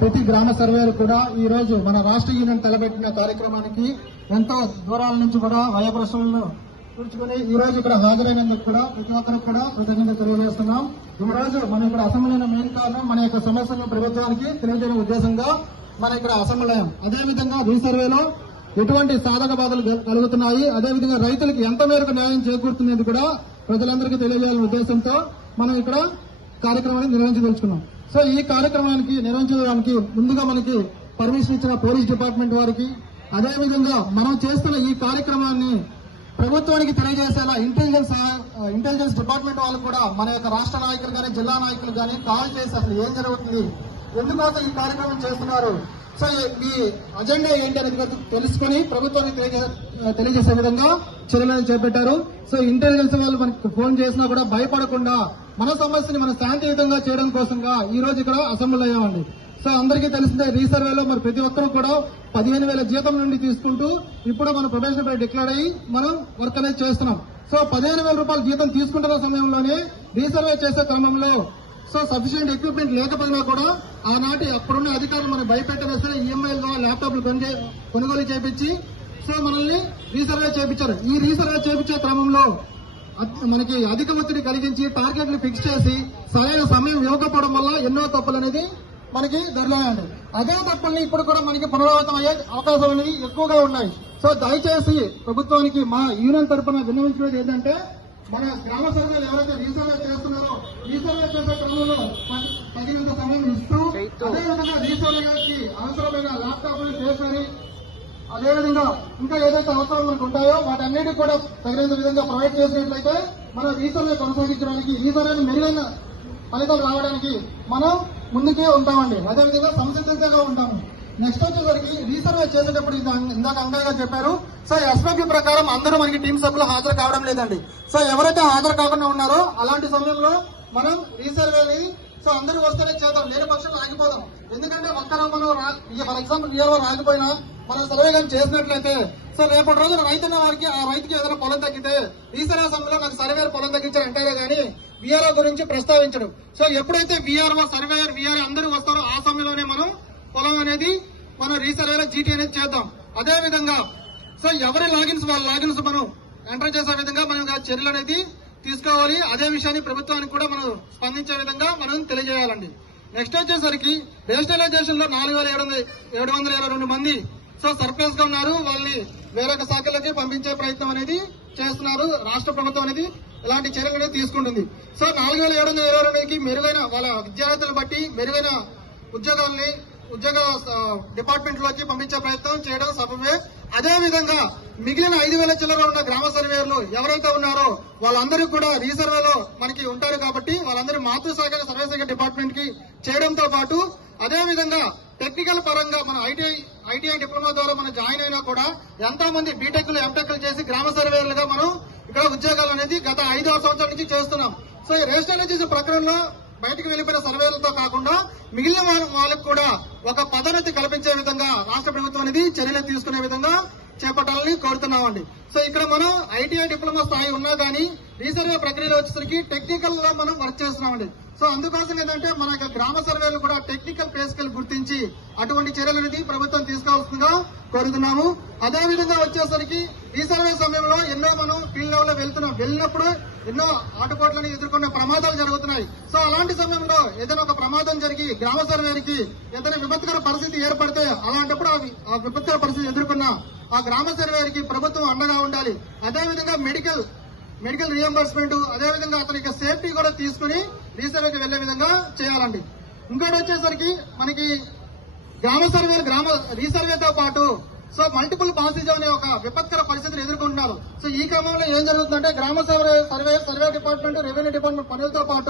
ప్రతి గ్రామ సర్వేలు కూడా ఈ రోజు మన రాష్ట్ర యూనియన్ తలపెట్టిన కార్యక్రమానికి ఎంతో దూరాల నుంచి కూడా వయోప్రశ్నలను కూర్చుకుని ఈ రోజు ఇక్కడ హాజరైనందుకు కూడా ప్రతి ఒక్కరికి కూడా కృతజ్ఞత తెలియజేస్తున్నాం. ఈ రోజు మన ఇక్కడ అసెంబ్లీ మెయిన్ కారణం మన యొక్క సమస్యలను ప్రభుత్వానికి తెలియజేయడం ఉద్దేశంగా మన ఇక్కడ అసెంబ్లీ. అదేవిధంగా రీసర్వేలో ఎటువంటి సాధక బాధలు కలుగుతున్నాయి, అదేవిధంగా రైతులకు ఎంత మేరకు న్యాయం చేకూరుతున్నది కూడా ప్రజలందరికీ తెలియజేయాలనే ఉద్దేశంతో మనం ఇక్కడ కార్యక్రమాన్ని నిర్వహించదలుచుకున్నాం. సో ఈ కార్యక్రమానికి నిర్వహించడానికి ముందుగా మనకి పర్మిషన్ ఇచ్చిన పోలీస్ డిపార్ట్మెంట్ వారికి, అదేవిధంగా మనం చేస్తున్న ఈ కార్యక్రమాన్ని ప్రభుత్వానికి తెలియజేసేలా ఇంటెలిజెన్స్ డిపార్ట్మెంట్ వాళ్ళు కూడా మన యొక్క రాష్ట్ర నాయకులు కానీ జిల్లా నాయకులు కానీ కాల్ చేసి అసలు ఏం జరుగుతుంది, ఎందుకోసం ఈ కార్యక్రమం చేస్తున్నారు, సో ఈ అజెండా ఏంటి అనేది తెలుసుకుని ప్రభుత్వానికి తెలియజేసే విధంగా చర్యలను చేపట్టారు. సో ఇంటెలిజెన్స్ వాళ్ళు మనకు ఫోన్ చేసినా కూడా భయపడకుండా మన సమస్యని మనం శాంతియుతంగా చేయడం కోసంగా ఈ రోజు ఇక్కడ అసెంబ్లీ అయ్యామండి. సో అందరికీ తెలిసిందే రీసర్వేలో మరి ప్రతి ఒక్కరూ కూడా 15,000 జీతం నుండి తీసుకుంటూ ఇప్పుడు మనం ప్రొబేషన్ పై డిక్లేర్ అయ్యి మనం వర్క్ అనేది చేస్తున్నాం. సో 15,000 రూపాయల జీతం తీసుకుంటున్న సమయంలోనే రీసర్వే చేసే క్రమంలో సో సఫిషియెంట్ ఎక్విప్మెంట్ లేకపోయినా కూడా ఆనాటి అప్పుడున్న అధికారులు మనం భయపెట్టిన సరే ఈఎంఐలో ల్యాప్టాప్లు కొనుగోలు చేపించి సో మనల్ని రీసర్వే చేయించారు. ఈ రీసర్వే చేయించే క్రమంలో మనకి అధిక ఒత్తిడి కలిగించి టార్గెట్లు ఫిక్స్ చేసి సరైన సమయం ఇవ్వకపోవడం వల్ల ఎన్నో తప్పులు అనేది మనకి దొరికాయండి. అదే తప్పుల్ని ఇప్పుడు కూడా మనకి పునరావృతం అయ్యే అవకాశాలు ఎక్కువగా ఉన్నాయి. సో దయచేసి ప్రభుత్వానికి మా యూనియన్ తరఫున విన్నవించుకునేది ఏంటంటే మన గ్రామ సర్వేలు ఎవరైతే రీసర్వే చేస్తున్నారో రీసర్వే చేసే క్రమంలో తగినంత సమయం ఇస్తూ అదేవిధంగా రీసర్వేకి అవసరమైన ల్యాప్టాప్లు చేశారు. అదేవిధంగా ఇంకా ఏదైతే అవసరాలు మనకు ఉంటాయో వాటన్నిటి కూడా తగినంత విధంగా ప్రొవైడ్ చేసినట్లయితే మనం రీసర్వే కొనసాగించడానికి రీసర్వేని మెరుగైన ఫలితాలు రావడానికి మనం ముందుకే ఉంటామండి. అదేవిధంగా సంసిద్ధంగా ఉంటాము. నెక్స్ట్ వచ్చేసరికి రీసర్వే చేసేటప్పుడు ఇందాక అంగయ్య గారు చెప్పారు. సో ఎస్పీపీ ప్రకారం అందరూ మనకి టీం సభ్యులు హాజరు కావడం లేదండి. సో ఎవరైతే హాజరు కాకుండా ఉన్నారో అలాంటి సమయంలో మనం రీసర్వేని సో అందరూ వస్తేనే చేద్దాం, లేని పక్షంలో ఆగిపోదాం. ఎందుకంటే ఒక్కరా మనం ఫర్ ఎగ్జాంపుల్ వీఆర్ఓ రాకపోయినా మనం సర్వే కానీ చేసినట్లయితే సో రేపటి రోజున రైతున్న వారికి ఆ రైతుకి ఏదైనా పొలం తగ్గితే రీసర్వే సమయంలో నాకు సర్వేర్ పొలం తగ్గించారంటారే గానీ వీఆర్ఓ గురించి ప్రస్తావించడం. సో ఎప్పుడైతే వీఆర్ఓ సర్వేయర్ వీఆర్ఓ అందరూ వస్తారో ఆ సమయంలోనే మనం పొలం అనేది మనం రీసర్వేలో జీటీ అనేది చేద్దాం. అదే విధంగా సో ఎవరి లాగిన్స్ వాళ్ళ లాగిన్స్ మనం ఎంటర్ చేసే విధంగా మనం చర్యలు అనేది తీసుకోవాలి. అదే విషయాన్ని ప్రభుత్వానికి కూడా మనం స్పందించే విధంగా మనం తెలియజేయాలండి. నెక్స్ట్ వచ్చేసరికి రేషనలైజేషన్ లో 4,722 మంది సో సర్ప్లస్ గా ఉన్నారు. వాళ్ళని వేరొక శాఖలకి పంపించే ప్రయత్నం అనేది చేస్తున్నారు. రాష్ట్ర ప్రభుత్వం అనేది ఇలాంటి చర్యలు అనేది తీసుకుంటుంది. సో 4,722కి మెరుగైన వాళ్ళ విద్యార్థులను బట్టి మెరుగైన ఉద్యోగ డిపార్ట్మెంట్ లోకి పంపించే ప్రయత్నం చేయడం సబబే. అదే విధంగా మిగిలిన 5,000 చిల్లర ఉన్న గ్రామ సర్వేయర్లు ఎవరైతే ఉన్నారో వాళ్ళందరూ కూడా రీసర్వేలో మనకి ఉంటారు కాబట్టి వాళ్ళందరూ మాతృశాఖ సర్వే శాఖ డిపార్ట్మెంట్ కి చేయడంతో పాటు అదే విధంగా టెక్నికల్ పరంగా మన ఐటీఐ డిప్లొమా ద్వారా మనం జాయిన్ అయినా కూడా ఎంతో మంది బీటెక్లు ఎంటెక్లు చేసి గ్రామ సర్వేయర్లుగా మనం ఇక్కడ ఉద్యోగాలు అనేది గత 5-6 సంవత్సరాల నుంచి చేస్తున్నాం. సో ఈ రేషనలైజేషన్ ప్రకటనలో బయటకు వెళ్లిపోయిన సర్వేలతో కాకుండా మిగిలిన వాళ్ళకు కూడా ఒక పదోన్నతి కల్పించే విధంగా రాష్ట్ర ప్రభుత్వం అనేది చర్యలు తీసుకునే విధంగా చేపట్టాలని కోరుతున్నామండి. సో ఇక్కడ మనం ఐటీఐ డిప్లొమా స్థాయి ఉన్నా కానీ రీసర్వే ప్రక్రియలో వచ్చేసరికి టెక్నికల్ గా మనం వర్క్ చేస్తున్నామండి. సో అందుకోసం ఏంటంటే మన గ్రామ సర్వేలు కూడా టెక్నికల్ పే స్కేల్ గుర్తించి అటువంటి చర్యలు అనేది ప్రభుత్వం తీసుకోవాల్సిందిగా కోరుతున్నాము. అదేవిధంగా వచ్చేసరికి రీసర్వే సమయంలో ఎన్నో మనం ఫీల్డ్ లెవెల్లో వెళ్ళినప్పుడు ఎన్నో ఆటుపోట్లను ఎదుర్కొన్న ప్రమాదాలు జరుగుతున్నాయి. సో అలాంటి సమయంలో ఏదైనా ఒక ప్రమాదం జరిగి గ్రామ సర్వేకి ఏదైనా విపత్కర పరిస్థితి ఏర్పడితే అలాంటప్పుడు ఆ విపత్కర పరిస్థితి ఎదుర్కొన్న ఆ గ్రామ సర్వేకి ప్రభుత్వం అండగా ఉండాలి. అదేవిధంగా మెడికల్ రియంబర్స్మెంట్ అదేవిధంగా అతనికి సేఫ్టీ కూడా తీసుకుని రీసర్వేకి వెళ్లే విధంగా చేయాలండి. ఇంకోటి వచ్చేసరికి మనకి రీసర్వేతో పాటు సో మల్టిపుల్ పాసేజ్ అనే ఒక విపత్కర పరిస్థితిని ఎదుర్కొంటున్నారు. సో ఈ క్రమంలో ఏం జరుగుతుందంటే గ్రామ సర్వే డిపార్ట్మెంట్ రెవెన్యూ డిపార్ట్మెంట్ పనులతో పాటు